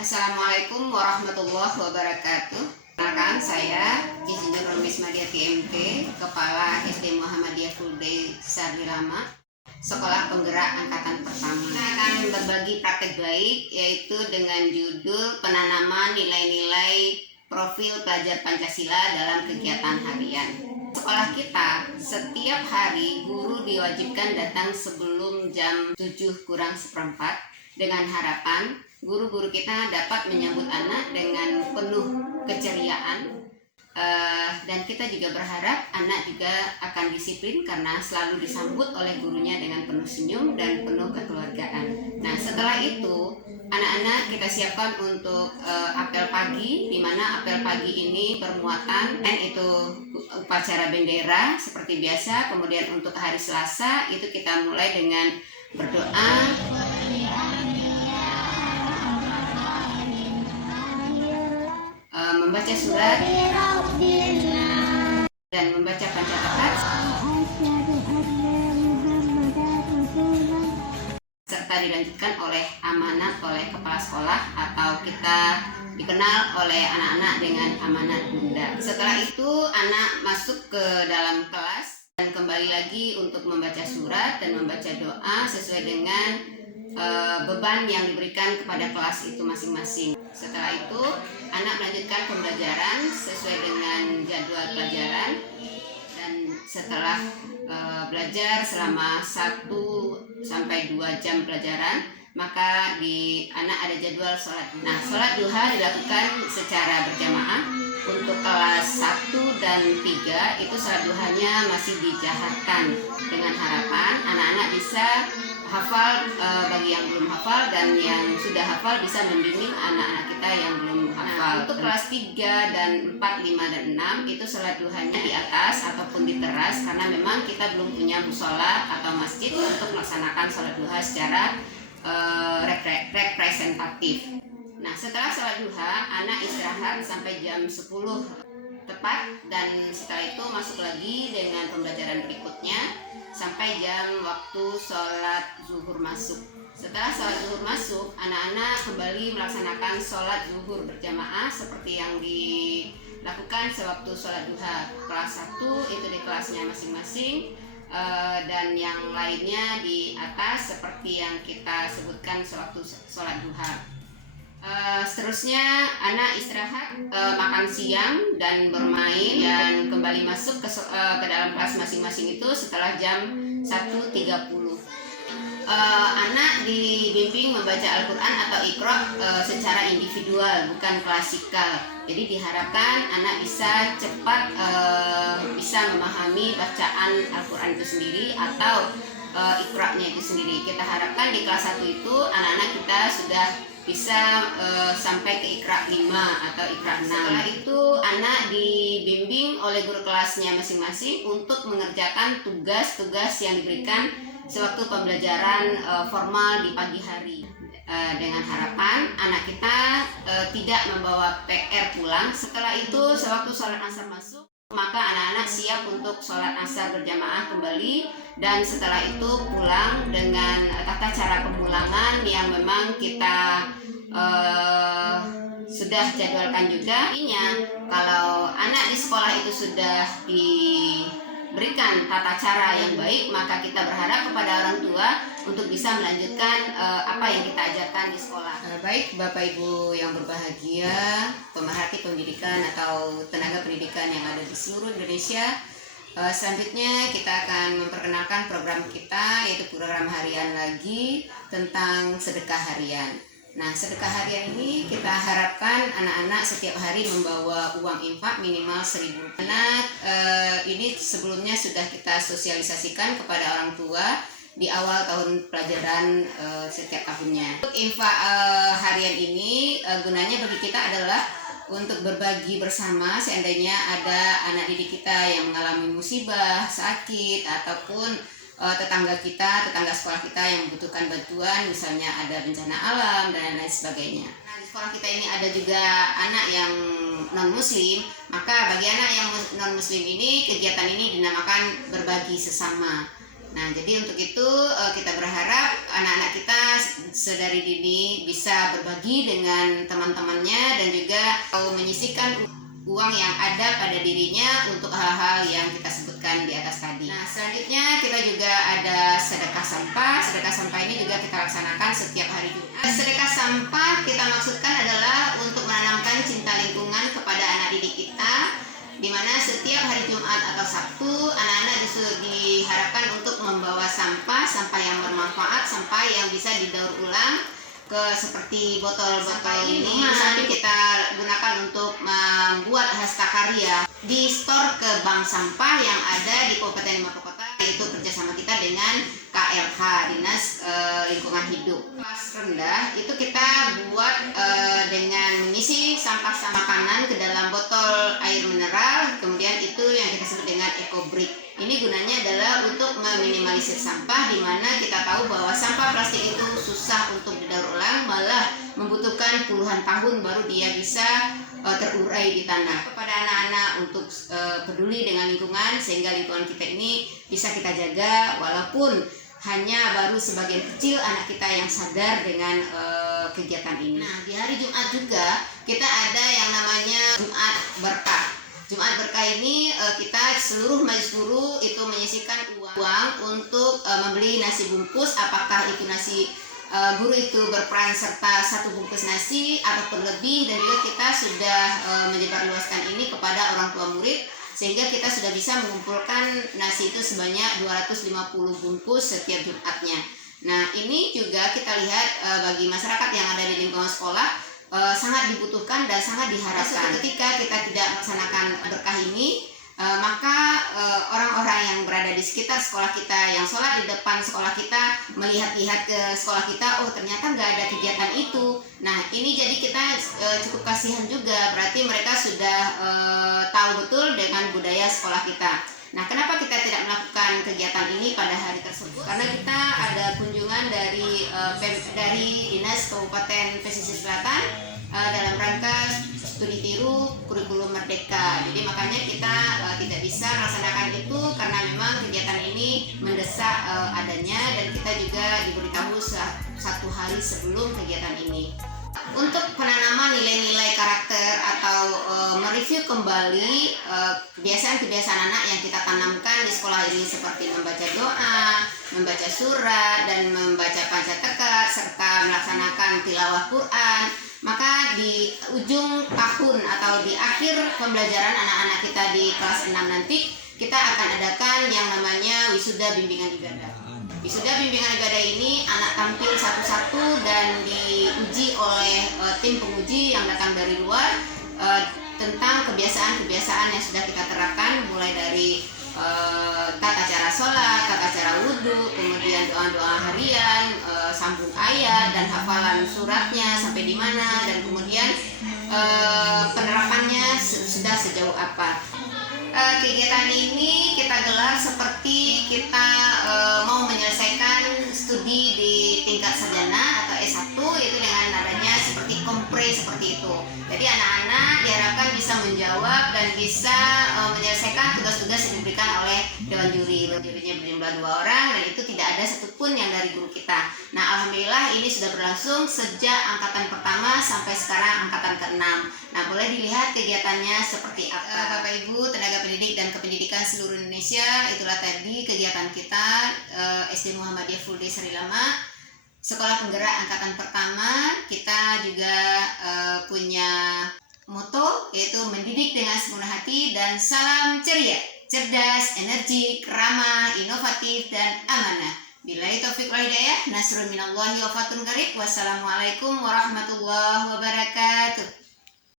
Assalamualaikum warahmatullahi wabarakatuh. Perkenalkan, saya Insinyur Romismadia TMT, Kepala SD Muhammadiyah Full Day Sardilama, Sekolah Penggerak Angkatan Pertama. Kita akan berbagi praktek baik, yaitu dengan judul penanaman nilai-nilai profil pelajar Pancasila dalam kegiatan harian. Sekolah kita setiap hari guru diwajibkan datang sebelum jam 7:kurang 1/4 dengan harapan guru-guru kita dapat menyambut anak dengan penuh keceriaan, dan kita juga berharap anak juga akan disiplin karena selalu disambut oleh gurunya dengan penuh senyum dan penuh kekeluargaan. Nah, setelah itu anak-anak kita siapkan untuk apel pagi, di mana apel pagi ini bermuatan itu upacara bendera seperti biasa. Kemudian untuk hari Selasa itu kita mulai dengan berdoa, membaca surat dan membaca Pancatakat, serta dilanjutkan oleh amanat oleh kepala sekolah atau kita dikenal oleh anak-anak dengan amanat bunda. Setelah itu anak masuk ke dalam kelas dan kembali lagi untuk membaca surat dan membaca doa sesuai dengan beban yang diberikan kepada kelas itu masing-masing. Setelah itu anak melanjutkan pembelajaran sesuai dengan jadwal pelajaran, dan setelah belajar selama 1-2 jam pelajaran, maka anak ada jadwal sholat. Nah, sholat duha dilakukan secara berjamaah. Untuk kelas 1 dan 3 itu sholat duhanya masih dijaharkan dengan harapan anak-anak bisa hafal, bagi yang belum hafal, dan yang sudah hafal bisa membimbing anak-anak kita yang belum hafal. Untuk kelas 3 dan 4, 5, dan 6 itu sholat duhanya di atas ataupun di teras karena memang kita belum punya musola atau masjid untuk melaksanakan sholat duha secara representatif. Nah, setelah sholat duha anak istirahat sampai jam 10 tepat, dan setelah itu masuk lagi dengan pembelajaran berikutnya sampai jam waktu sholat zuhur masuk. Setelah sholat zuhur masuk, anak-anak kembali melaksanakan sholat zuhur berjamaah seperti yang dilakukan sewaktu sholat duha. Kelas 1 itu di kelasnya masing-masing, dan yang lainnya di atas seperti yang kita sebutkan sewaktu sholat duha. Seterusnya anak istirahat, makan siang dan bermain, dan kembali masuk ke dalam kelas masing-masing itu setelah jam 1.30. Anak dibimbing membaca Al-Quran atau Iqra secara individual, bukan klasikal. Jadi diharapkan anak bisa cepat bisa memahami bacaan Al-Quran itu sendiri atau Iqra-nya itu sendiri. Kita harapkan di kelas 1 itu anak-anak kita sudah bisa sampai ke Iqra 5 atau Iqra 6. Setelah itu anak dibimbing oleh guru kelasnya masing-masing untuk mengerjakan tugas-tugas yang diberikan sewaktu pembelajaran formal di pagi hari, dengan harapan anak kita tidak membawa PR pulang. Setelah itu sewaktu sholat asar masuk, maka anak-anak siap untuk sholat asar berjamaah kembali, dan setelah itu pulang dengan tata cara pemulangan yang memang kita sudah jadwalkan juga. Artinya kalau anak di sekolah itu sudah diberikan tata cara yang baik, maka kita berharap kepada orang tua untuk bisa melanjutkan apa yang kita ajarkan di sekolah. Baik Bapak Ibu yang berbahagia, pemerhati pendidikan atau tenaga pendidikan yang ada di seluruh Indonesia, selanjutnya kita akan memperkenalkan program kita, yaitu program harian lagi tentang sedekah harian. Nah, sedekah harian ini kita harapkan anak-anak setiap hari membawa uang infak minimal 1.000 rupiah. Anak ini sebelumnya sudah kita sosialisasikan kepada orang tua di awal tahun pelajaran setiap tahunnya. Untuk infak harian ini gunanya bagi kita adalah untuk berbagi bersama seandainya ada anak didik kita yang mengalami musibah, sakit, ataupun tetangga sekolah kita yang membutuhkan bantuan, misalnya ada bencana alam dan lain sebagainya. Nah, di sekolah kita ini ada juga anak yang non muslim, maka bagi anak yang non muslim ini kegiatan ini dinamakan berbagi sesama. Nah, jadi untuk itu kita berharap anak-anak kita sedari dini bisa berbagi dengan teman-temannya dan juga menyisihkan uang yang ada pada dirinya untuk hal-hal yang kita sebutkan di atas tadi. Nah, selanjutnya kita juga ada sedekah sampah. Sedekah sampah ini juga kita laksanakan setiap hari Jumat. Sedekah sampah kita maksudkan adalah untuk menanamkan cinta lingkungan kepada anak didik kita, di mana setiap hari Jumat atau Sabtu anak-anak diharapkan untuk membawa sampah yang bermanfaat, sampah yang bisa didaur ulang seperti botol-botol minuman kita gunakan untuk membuat hastakarya di store ke bank sampah yang ada di Kabupaten Lima Kota, yaitu kerjasama kita dengan KLH, Dinas Lingkungan Hidup. Kelas rendah itu kita buat dengan mengisi sampah makanan ke dalam botol air mineral, kemudian itu yang kita sebut dengan eco-brick. Ini gunanya adalah untuk meminimalisir sampah, di mana kita tahu bahwa sampah plastik itu susah untuk didaur ulang, malah membutuhkan puluhan tahun baru dia bisa terurai di tanah. Kepada anak-anak untuk peduli dengan lingkungan, sehingga lingkungan kita ini bisa kita jaga, walaupun hanya baru sebagian kecil anak kita yang sadar dengan kegiatan ini. Nah, di hari Jumat juga kita ada yang namanya Jumat Berkah. Jumat Berkah ini kita seluruh majelis guru itu menyisihkan uang untuk membeli nasi bungkus, apakah itu nasi guru itu berperan serta 1 bungkus nasi ataupun lebih, dan juga kita sudah menyebarluaskan ini kepada orang tua murid, sehingga kita sudah bisa mengumpulkan nasi itu sebanyak 250 bungkus setiap Jumatnya. Nah, ini juga kita lihat bagi masyarakat yang ada di lingkungan sekolah sangat dibutuhkan dan sangat diharapkan. Ketika kita tidak melaksanakan berkah ini, maka orang-orang yang berada di sekitar sekolah kita, yang sholat di depan sekolah kita, melihat-lihat ke sekolah kita, oh ternyata nggak ada kegiatan itu. Nah, ini jadi kita cukup kasihan juga, berarti mereka sudah tahu betul dengan budaya sekolah kita. Nah, kenapa kita tidak melakukan kegiatan ini pada hari tersebut? Karena kita ada kunjungan dari Dinas Kabupaten Pesisir Selatan dalam rangka studi tiru kurikulum Merdeka. Jadi makanya kita tidak bisa melaksanakan itu karena memang kegiatan ini mendesak adanya, dan kita juga diberitahu 1 hari sebelum kegiatan ini. Untuk penanaman nilai-nilai karakter atau mereview kembali kebiasaan-kebiasaan anak yang kita tanamkan di sekolah ini, seperti membaca doa, membaca surat, dan membaca pancatekad, serta melaksanakan tilawah Quran, maka di ujung tahun atau di akhir pembelajaran anak-anak kita di kelas 6 nanti, kita akan adakan yang namanya wisuda bimbingan ibadah. Wisuda bimbingan ibadah ini anak tampil satu-satu dan diuji oleh tim penguji yang datang dari luar tentang kebiasaan-kebiasaan yang sudah kita terapkan, mulai dari tata cara sholat, tata cara wudhu, kemudian doa-doa harian, sambung ayat dan hafalan suratnya sampai di mana, dan kemudian penerapannya sudah sejauh apa. Kegiatan ini kita gelar seperti kita mau menyelesaikan studi di tingkat sarjana atau S1, yaitu dengan adanya seperti kompre seperti itu. Jadi anak-anak diharapkan bisa menjawab dan bisa menyelesaikan tugas-tugas yang diberikan oleh Dewan Juri. Jurinya berjumlah 2 orang, dan itu tidak ada satupun yang dari guru kita. Nah, alhamdulillah ini sudah berlangsung sejak angkatan pertama sampai sekarang angkatan ke-6. Nah, boleh dilihat kegiatannya seperti apa. Bapak Ibu tenaga pendidik dan kependidikan seluruh Indonesia, itulah tadi kegiatan kita SD Muhammadiyah Full Day Sari Lama, Sekolah Penggerak angkatan pertama. Kita juga punya moto, yaitu mendidik dengan sepenuh hati dan salam ceria, cerdas, energik, ramah, inovatif, dan amanah. Billahi taufiq wal hidayah, nasrun minallahi wa fathun qarib. Wassalamualaikum warahmatullahi wabarakatuh.